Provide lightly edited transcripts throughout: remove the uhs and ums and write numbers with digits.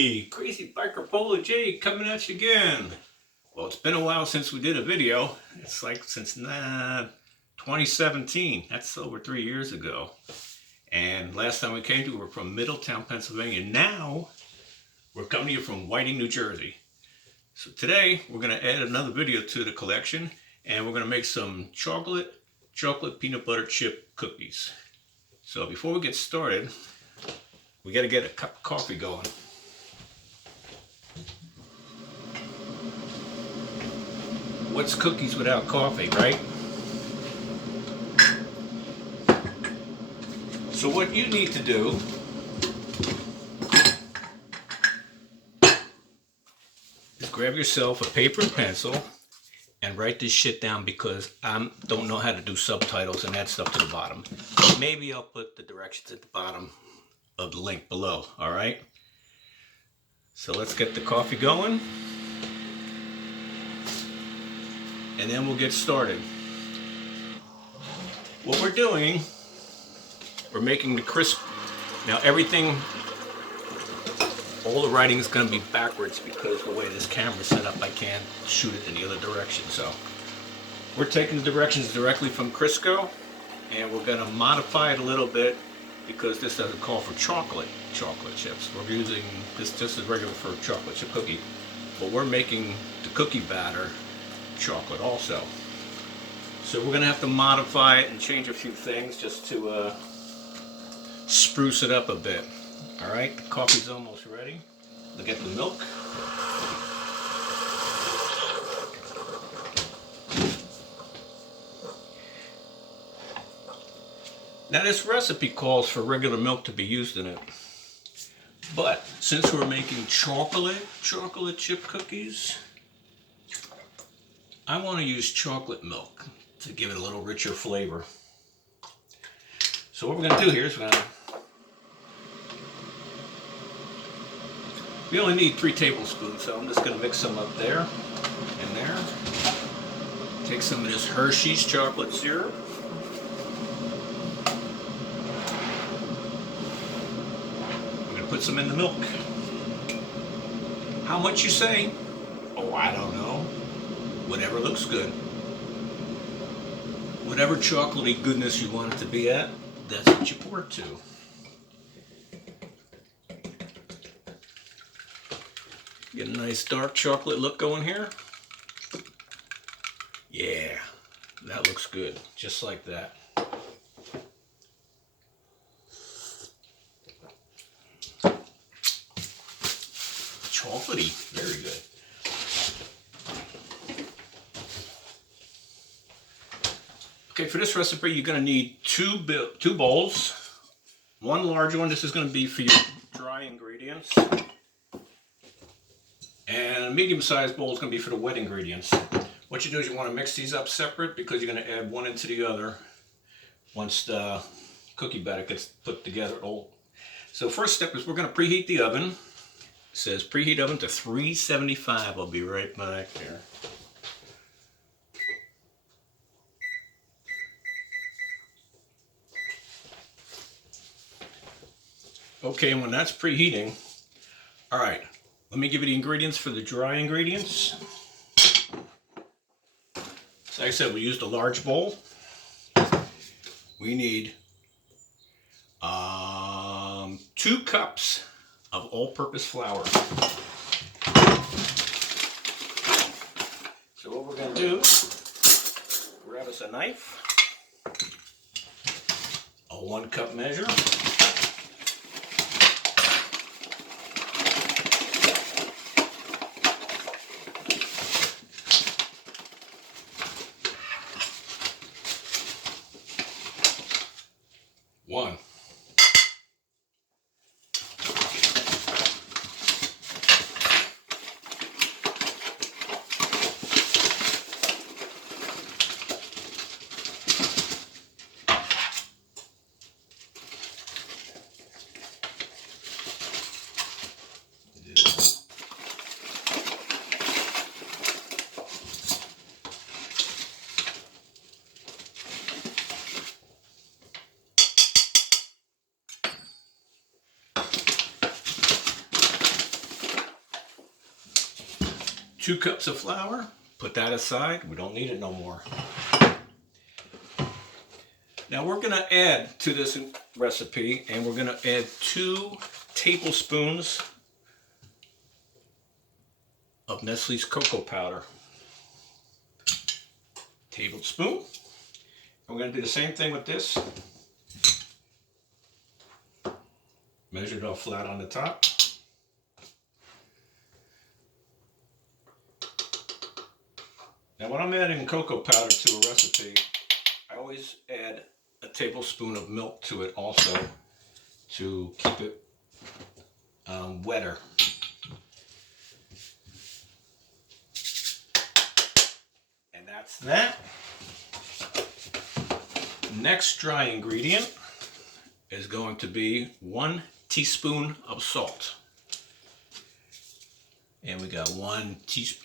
Hey, Crazy Biker Polo J coming at you again. Well, it's been a while since we did a video. It's like since 2017. That's over 3 years ago. And last time we came to, we were from Middletown, Pennsylvania. Now, we're coming to you from Whiting, New Jersey. So today, we're going to add another video to the collection. And we're going to make some chocolate peanut butter chip cookies. So before we get started, we got to get a cup of coffee going. What's cookies without coffee, right? So what you need to do is grab yourself a paper and pencil and write this shit down, because I don't know how to do subtitles and add stuff to the bottom. Maybe I'll put the directions at the bottom of the link below, all right? So let's get the coffee going, and then we'll get started. What we're doing, we're making the crisp. Now everything, all the writing is going to be backwards because the way this camera's set up, I can't shoot it in the other direction. So we're taking the directions directly from Crisco, and we're going to modify it a little bit because this doesn't call for chocolate chips. We're using this just as regular for a chocolate chip cookie, but we're making the cookie batter chocolate also. So we're going to have to modify it and change a few things just to spruce it up a bit. All right, the coffee's almost ready. We'll get the milk. Now this recipe calls for regular milk to be used in it, but since we're making chocolate chip cookies, I want to use chocolate milk to give it a little richer flavor. So what we're going to do here is we only need 3 tablespoons, so I'm just going to mix some up there and there. Take some of this Hershey's chocolate syrup. Put some in the milk. How much you say? Oh, I don't know. Whatever looks good. Whatever chocolatey goodness you want it to be at, that's what you pour it to. Get a nice dark chocolate look going here. Yeah, that looks good. Just like that. Chocolatey, very good. Okay, for this recipe, you're going to need two bowls. One large one, this is going to be for your dry ingredients. And a medium-sized bowl is going to be for the wet ingredients. What you do is you want to mix these up separate, because you're going to add one into the other once the cookie batter gets put together. So first step is we're going to preheat the oven. It says preheat oven to 375. I'll be right back there. Okay, and when that's preheating, all right, let me give you the ingredients for the dry ingredients. So like I said, we used a large bowl. We need 2 cups of all-purpose flour. So what we're going to do, grab us a knife, a 1 cup measure, one. 2 cups of flour. Put that aside. We don't need it no more. Now we're going to add to this recipe, and we're going to add 2 tablespoons of Nestle's cocoa powder. Tablespoon. And we're going to do the same thing with this. Measure it all flat on the top. Now when I'm adding cocoa powder to a recipe, I always add a tablespoon of milk to it also to keep it wetter. And that's that. Next dry ingredient is going to be 1 teaspoon of salt. And we got 1 teaspoon.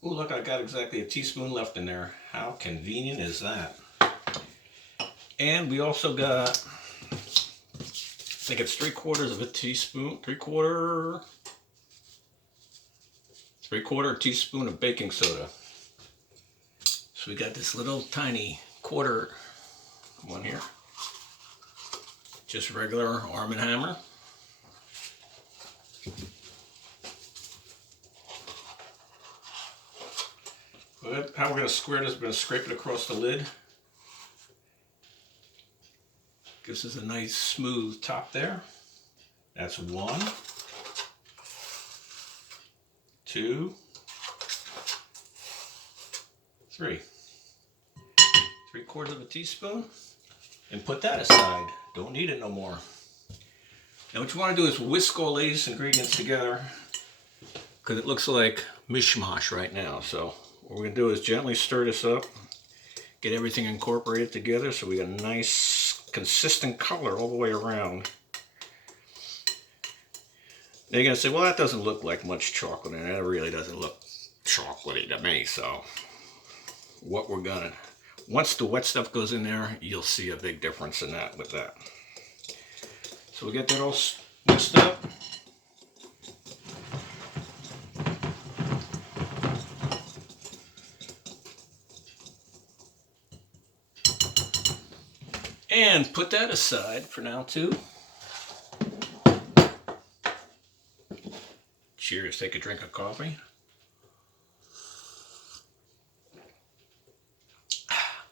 Oh, look, I got exactly a teaspoon left in there. How convenient is that? And we also got, I think it's 3/4 of a teaspoon, 3/4 teaspoon of baking soda. So we got this little tiny quarter one here. Just regular Arm & Hammer. How we're going to square this, we're going to scrape it across the lid. Gives us a nice smooth top there. That's 1, 2, 3. 3/4 of a teaspoon. And put that aside. Don't need it no more. Now what you want to do is whisk all these ingredients together, because it looks like mishmash right now. So what we're going to do is gently stir this up, get everything incorporated together so we got a nice consistent color all the way around. Now you're going to say, well, that doesn't look like much chocolate, and that really doesn't look chocolatey to me. So what we're going to, once the wet stuff goes in there, you'll see a big difference in that with that. So we get that all mixed up. And put that aside for now too. Cheers, take a drink of coffee.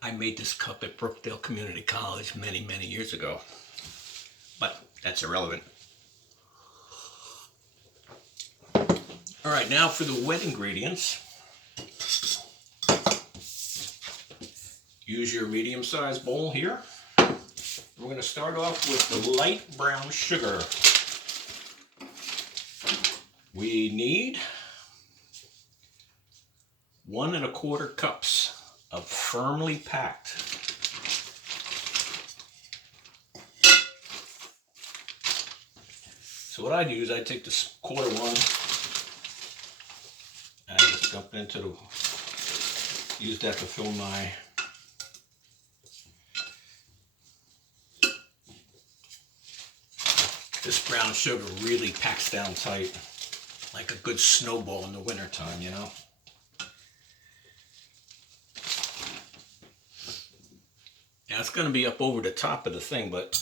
I made this cup at Brookdale Community College many, many years ago, but that's irrelevant. All right, now for the wet ingredients. Use your medium-sized bowl here. We're going to start off with the light brown sugar. We need 1 1/4 cups of firmly packed. So what I do is I take this quarter one and I just dump it into the, use that to fill my this brown sugar really packs down tight, like a good snowball in the wintertime, you know? Now it's going to be up over the top of the thing, but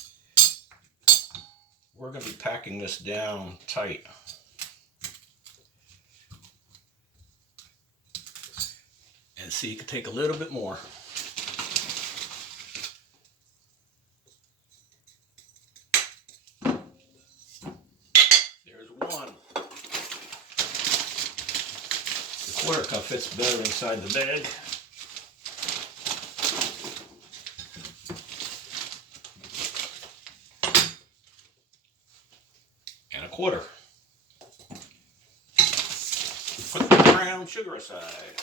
we're going to be packing this down tight. And see, you can take a little bit more. There's 1. The 1/4 cup fits better inside the bag. And 1/4. Put the brown sugar aside.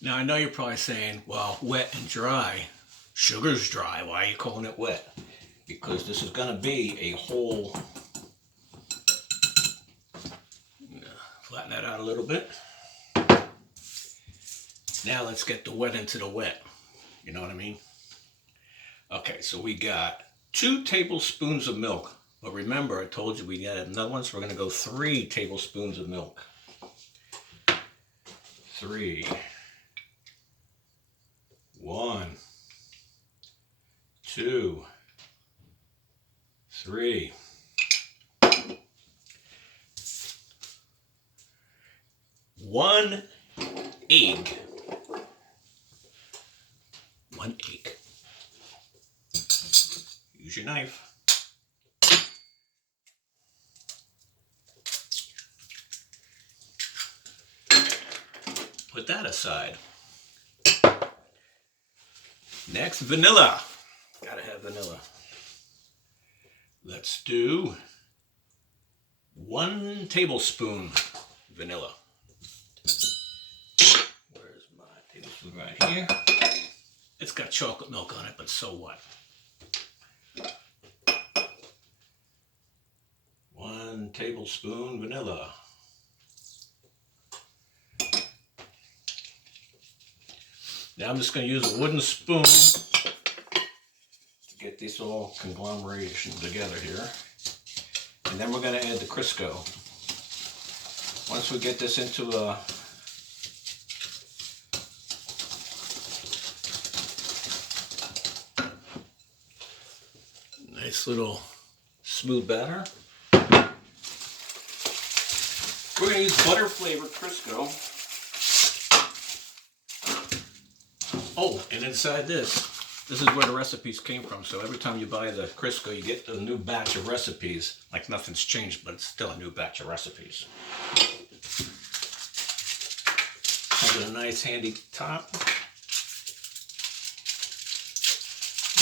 Now I know you're probably saying, well, wet and dry. Sugar's dry, why are you calling it wet? Because this is going to be a whole Flatten that out a little bit. Now let's get the wet into the wet. You know what I mean? Okay, so we got 2 tablespoons of milk. But remember, I told you we got another one, so we're going to go 3 tablespoons of milk. 3. 1, 2, 3. 1 egg. 1 egg. Use your knife. Put that aside. Next, vanilla. Gotta have vanilla. Let's do 1 tablespoon vanilla. Where's my tablespoon? Right here. It's got chocolate milk on it, but so what? 1 tablespoon vanilla. Now I'm just going to use a wooden spoon to get this all conglomeration together here. And then we're going to add the Crisco. Once we get this into a nice little smooth batter, we're going to use butter flavored Crisco. Oh, and inside this is where the recipes came from. So every time you buy the Crisco, you get a new batch of recipes. Like nothing's changed, but it's still a new batch of recipes. Comes with a nice handy top.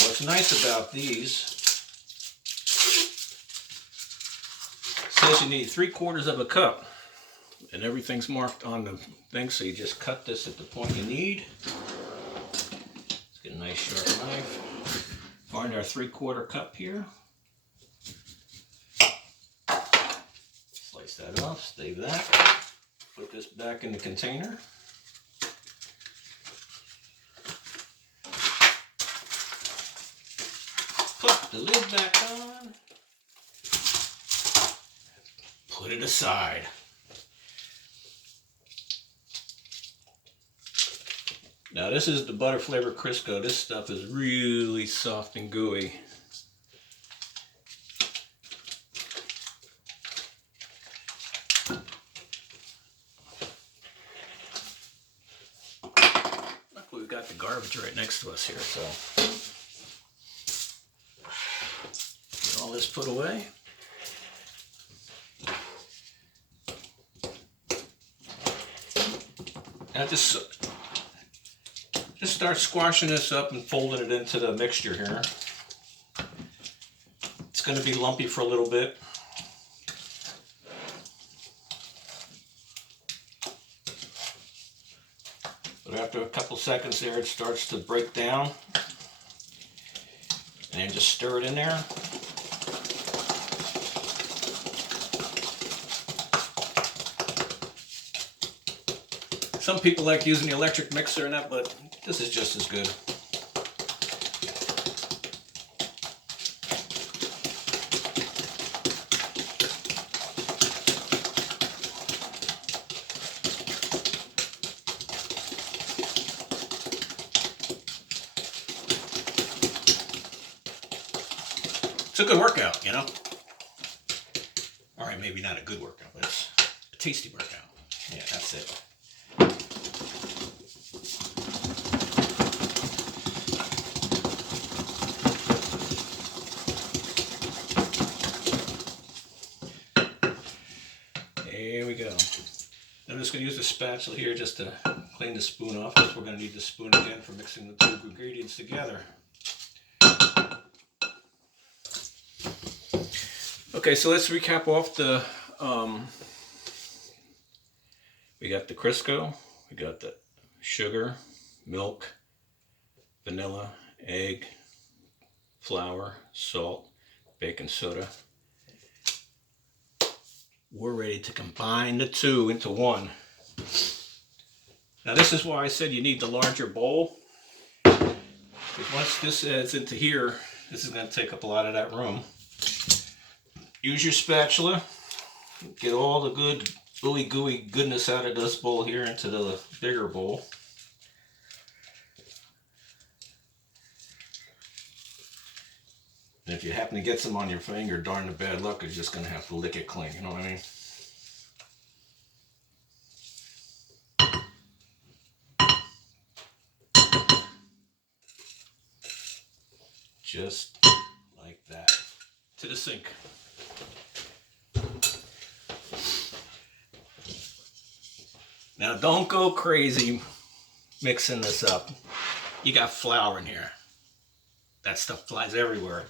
What's nice about these, it says you need 3/4 of a cup. And everything's marked on the thing, so you just cut this at the point you need. Let's get a nice sharp knife. Find our 3/4 cup here. Slice that off, save that. Put this back in the container. Put the lid back on. Put it aside. Now this is the butter flavored Crisco. This stuff is really soft and gooey. Look, we've got the garbage right next to us here, so get all this put away. Now just start squashing this up and folding it into the mixture here. It's going to be lumpy for a little bit. But after a couple seconds there, it starts to break down. And then just stir it in there. Some people like using the electric mixer and that, but this is just as good. It's a good workout, you know? All right, maybe not a good workout, but it's a tasty workout. Yeah, that's it. There we go. I'm just going to use the spatula here just to clean the spoon off, because we're going to need the spoon again for mixing the 2 ingredients together. Okay, so let's recap off the, we got the Crisco, we got the sugar, milk, vanilla, egg, flour, salt, baking soda, we're ready to combine the two into one. Now this is why I said you need the larger bowl. Because once this adds into here, this is going to take up a lot of that room. Use your spatula. Get all the good ooey gooey goodness out of this bowl here into the bigger bowl. And if you happen to get some on your finger, darn the bad luck, you're just going to have to lick it clean, you know what I mean? Just like that. To the sink. Now don't go crazy mixing this up. You got flour in here. That stuff flies everywhere.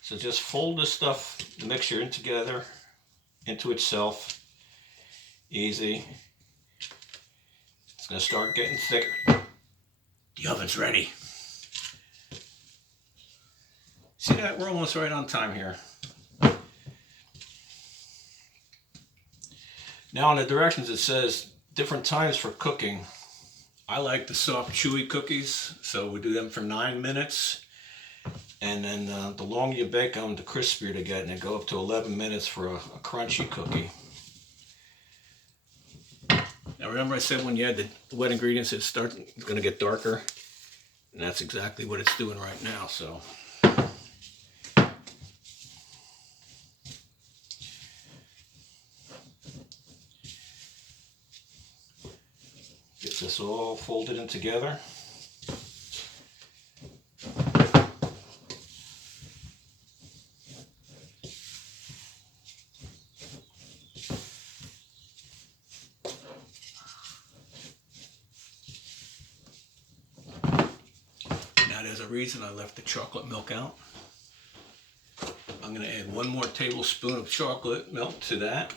So just fold this stuff, the mixture in together, into itself. Easy. It's going to start getting thicker. The oven's ready. See that? We're almost right on time here. Now on the directions it says different times for cooking. I like the soft chewy cookies, so we do them for 9 minutes. And then the longer you bake them, the crispier they get, and they go up to 11 minutes for a crunchy cookie. Now remember I said when you add the wet ingredients it's going to get darker? And that's exactly what it's doing right now, so. Get this all folded in together. Now there's a reason I left the chocolate milk out. I'm going to add 1 more tablespoon of chocolate milk to that.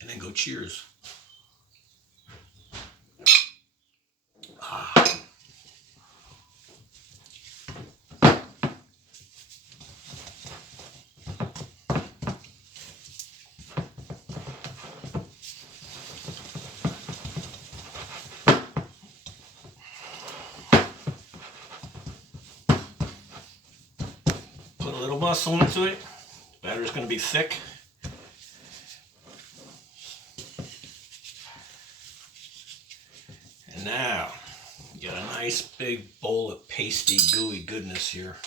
And then go cheers. Ah. Put a little muscle into it. Batter's going to be thick. And now, you got a nice big bowl of pasty, gooey goodness here.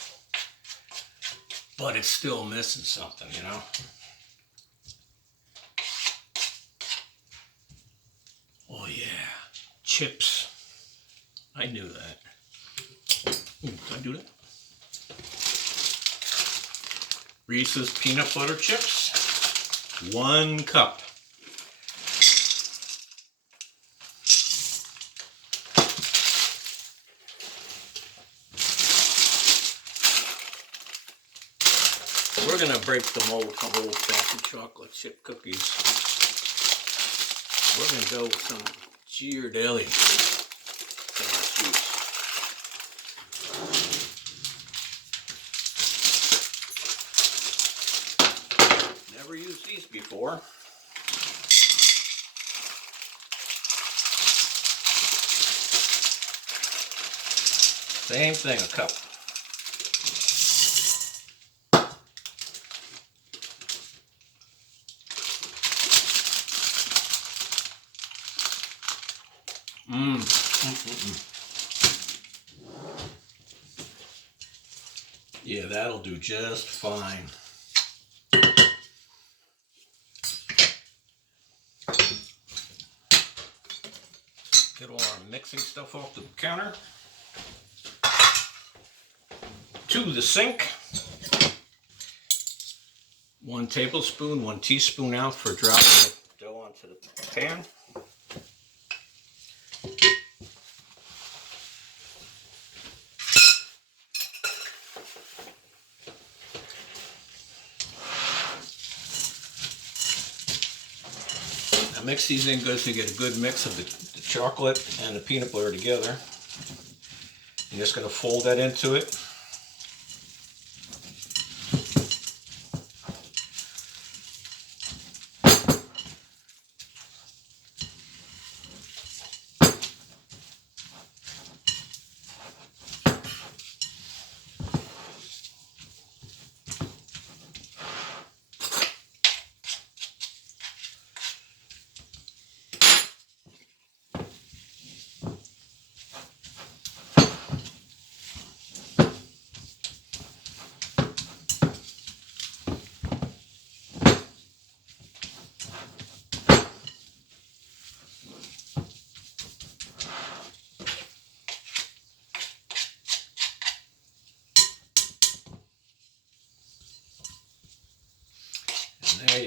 But it's still missing something, you know? Oh yeah, chips. I knew that. Did I do that? Reese's peanut butter chips. 1 cup. We're going to break the mold of old-fashioned chocolate chip cookies. We're going to go with some Ghirardelli in our sweets. Never used these before. Same thing, a cup. Yeah, that'll do just fine. Get all our mixing stuff off the counter. To the sink. 1 tablespoon, 1 teaspoon out for dropping the dough onto the pan. Now mix these in good so you get a good mix of the chocolate and the peanut butter together. You're just going to fold that into it.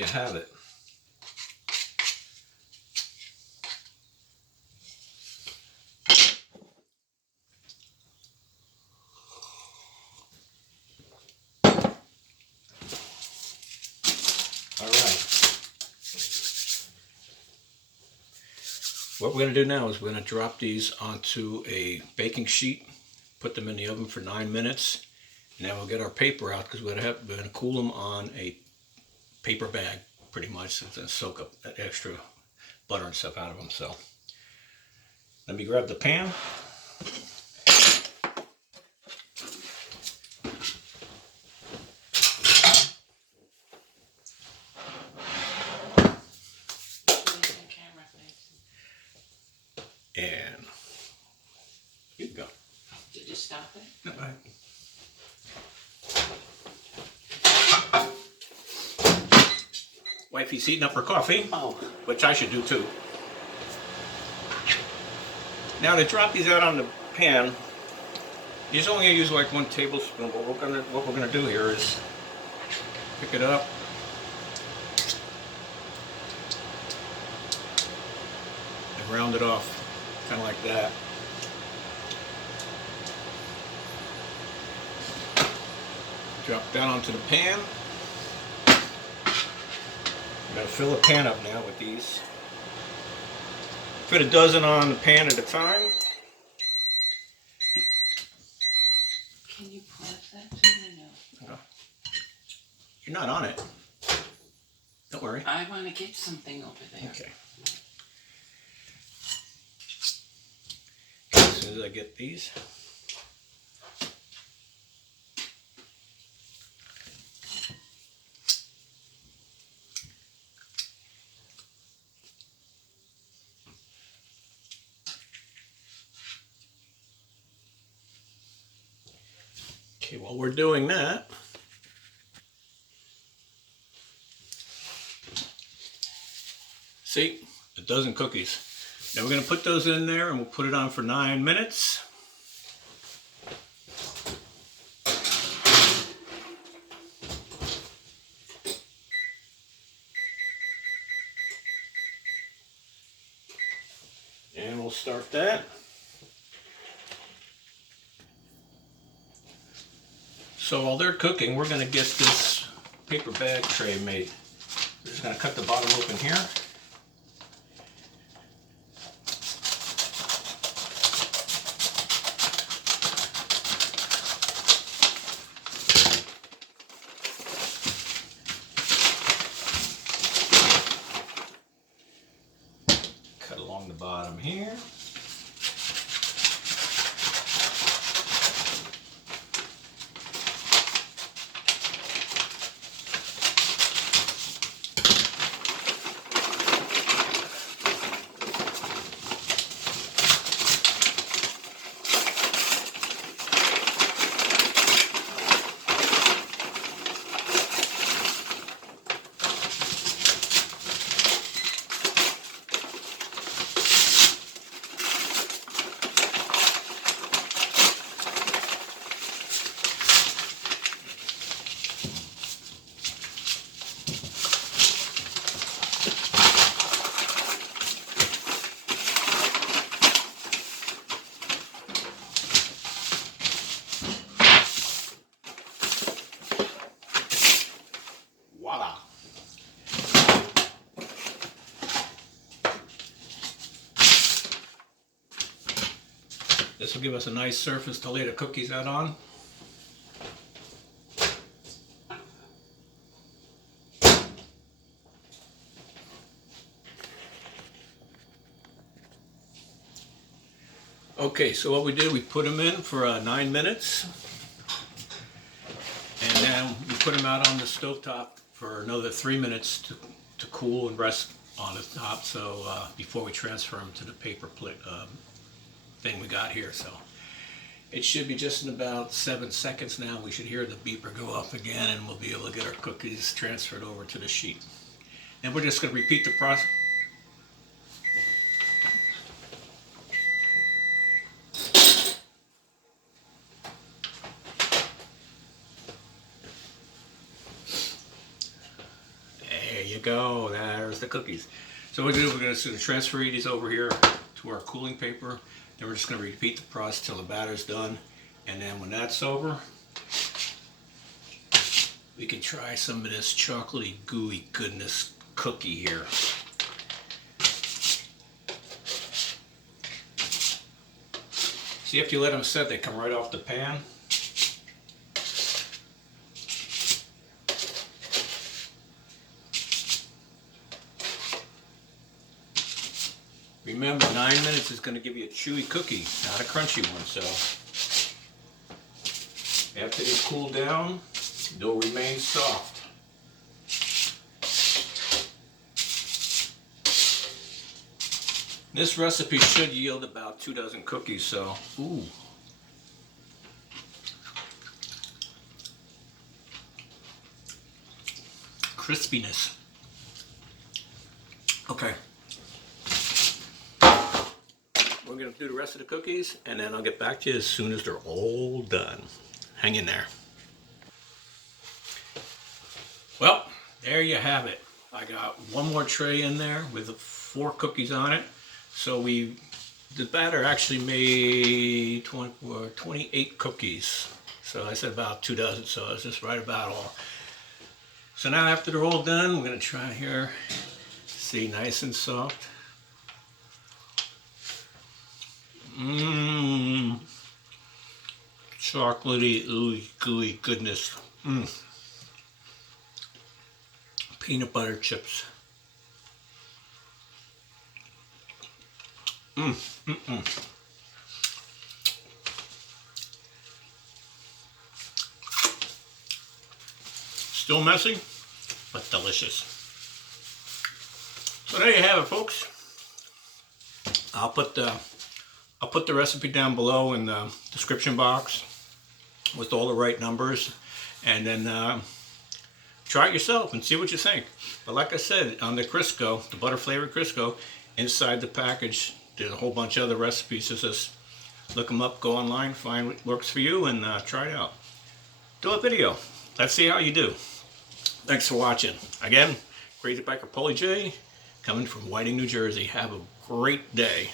you have it. All right. What we're going to do now is we're going to drop these onto a baking sheet, put them in the oven for 9 minutes, and then we'll get our paper out because we're going to cool them on a paper bag, pretty much. It's going to soak up that extra butter and stuff out of them. So let me grab the pan. And you can go. Did you stop it? No, go ahead. Wifey's heating up her coffee, which I should do too. Now to drop these out on the pan, you're only gonna use like 1 tablespoon. But what we're gonna do here is pick it up, and round it off, kind of like that. Drop down onto the pan. I'm going to fill the pan up now with these. Put a dozen on the pan at a time. Can you pause that too or no? You're not on it. Don't worry. I want to get something over there. Okay. As soon as I get these. Okay, while we're doing that, see, a dozen cookies. Now we're going to put those in there and we'll put it on for 9 minutes. And we'll start that. So while they're cooking, we're going to get this paper bag tray made. We're just going to cut the bottom open here. Cut along the bottom here. Voila! This will give us a nice surface to lay the cookies out on. Okay, so what we did, we put them in for 9 minutes. And then we put them out on the stovetop for another 3 minutes to cool and rest on the top. So before we transfer them to the paper plate thing we got here. So it should be just in about 7 seconds now. We should hear the beeper go off again and we'll be able to get our cookies transferred over to the sheet. And we're just going to repeat the process. There you go. There's the cookies. So what we're going to do, we're going to transfer these over here to our cooling paper. Then we're just going to repeat the process till the batter's done. And then when that's over, we can try some of this chocolatey gooey goodness cookie here. See, if you let them set, they come right off the pan. Remember, 9 minutes is going to give you a chewy cookie, not a crunchy one. So after they cool down, they'll remain soft. This recipe should yield about 2 dozen cookies, so ooh. Crispiness. Okay. We're going to do the rest of the cookies, and then I'll get back to you as soon as they're all done. Hang in there. Well, there you have it. I got one more tray in there with 4 cookies on it. So the batter actually made 28 cookies. So I said about 2 dozen, so it's just right about all. So now after they're all done, we're going to try here. See, nice and soft. Mmm. Chocolatey, ooey, gooey goodness. Mmm. Peanut butter chips. Mmm. Mmm. Still messy, but delicious. So there you have it, folks. I'll put the recipe down below in the description box with all the right numbers, and then try it yourself and see what you think. But like I said, on the Crisco, the butter flavored Crisco, inside the package, there's a whole bunch of other recipes. So just look them up, go online, find what works for you, and try it out. Do a video. Let's see how you do. Thanks for watching. Again, Crazy Biker Paulie J, coming from Whiting, New Jersey. Have a great day.